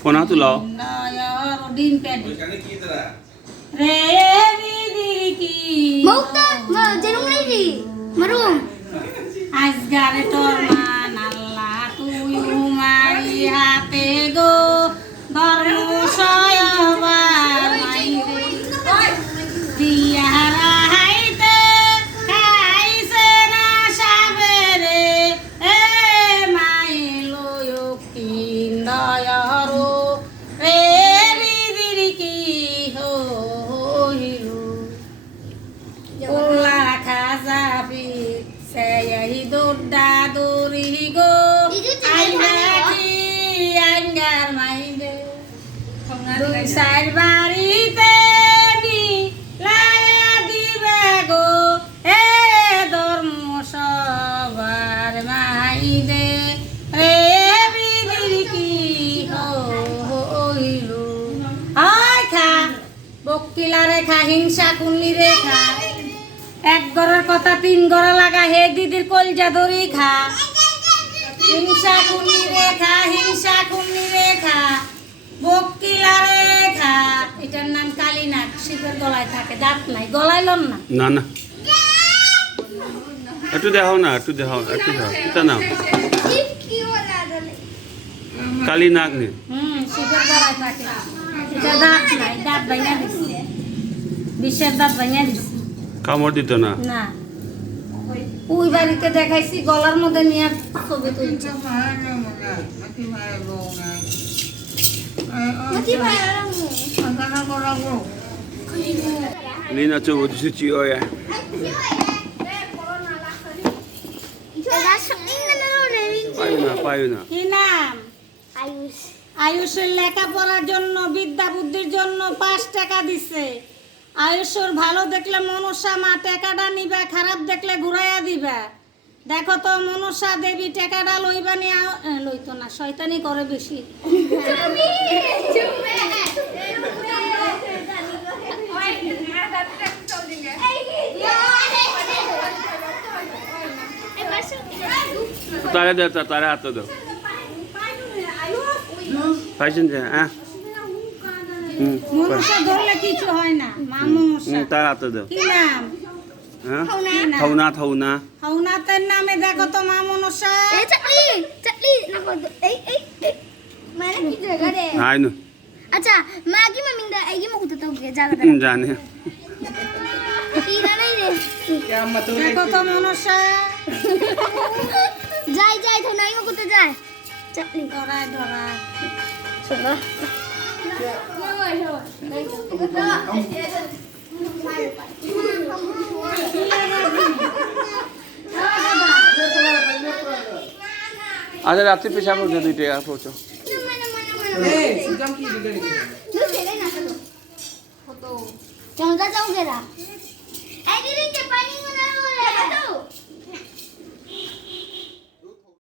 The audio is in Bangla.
ফোন হাত তুলাও আজগারে তোর মান আল্লাহ তুই মারি হাতে গো ধর্ম সয়বার মাইরে দিয়ারা হাইতে খাইছে না সাবেরে এ মাইলো কিন্দয়রো রে বিদির কি হইলো ওলা খাজা পি সেই দোডা দোরি গো আইহাকি আঙ্গার মাইরে দুই সাইড বাড়িতে নি লায়া দিবে গো হে ধর্ম সবার মাইরে রে বিদির কি হইলো আয় খা বকিলা রেখা হিংসা কুন্নি রেখা এক গড়ের কথা তিন গড়া লাগা হে দিদির কলজা দড়ি খা হিংসা কুন্নি রেখা বকিলা রেখা এটার নাম কালীনাগ শিবের গলায় থাকে দাঁত নাই গলায় লন না না না একটু দেখাও না একটু দেখাও এটা নাম কালী নাগ নে শিবের গলায় থাকে এটা দাঁত নাই দাঁত ভাঙা দিছে বিশ্বের দাঁত ভাঙা দিছে কামড় দিত না না ওই বাড়িতে দেখাইছি গলার মধ্যে নিয়ে ছবি তুলছে Lina coba di suci oh ya. Payuna. কি নাম? আয়ুষ। আয়ুষের লেখাপড়ার জন্য বিদ্যা বুদ্ধির জন্য 5 টাকা দিছে। আয়ুষের ভালো দেখলে মনসা মা টাকাটা নিবা, খারাপ দেখলে ঘুরাইয়া দিবা। দেখো তো মনসা দেবী টাকাটা লইবা নি লইতো না, শয়তানি করে বেশি। তারে দে তারে হাতে দাও পাইছেন যে হ্যাঁ মনসা ধরলে কিছু হয় না মা মনসা তারে হাতে দাও কি নাম হ্যাঁ থাউনা হাউনাতের নামে দেখো তো মা মনসা এই চাকলি না এই মানে কি জায়গা রে হাই নো আচ্ছা মা কি মামিন্দা এই কি মুকুতে তো জায়গা জানে কি জানাই রে দেখো তো মনসা যাই তো নাই মুকুতে যায় চাকলি ধরায় চলো আজ রাত্রি পেশা পড়ছো 2 টাকা পড়ছো চলতা যাও গেরা এই দিন কে